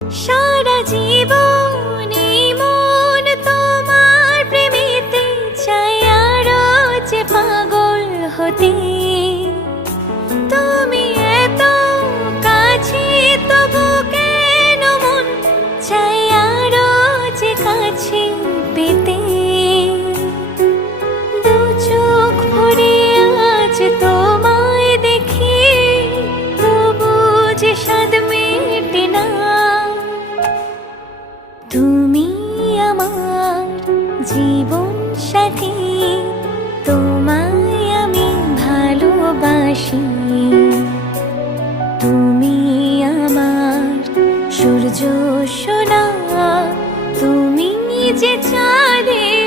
সারা জীবন এই মন তোমার প্রেমেতে চাই আরো যে পাগল হতে। তুমি এত কাছে তবু কেন মন চাই আরো যে কাছে পেতে। দু চোখ ভরে আজ তোমায় দেখি তবু যে স্বাদ মেটে না। তুমি আমার জীবন সাথী, তোমায় আমি ভালোবাসি। তুমি আমার সূর্য সোনা, তুমি যে চাঁদের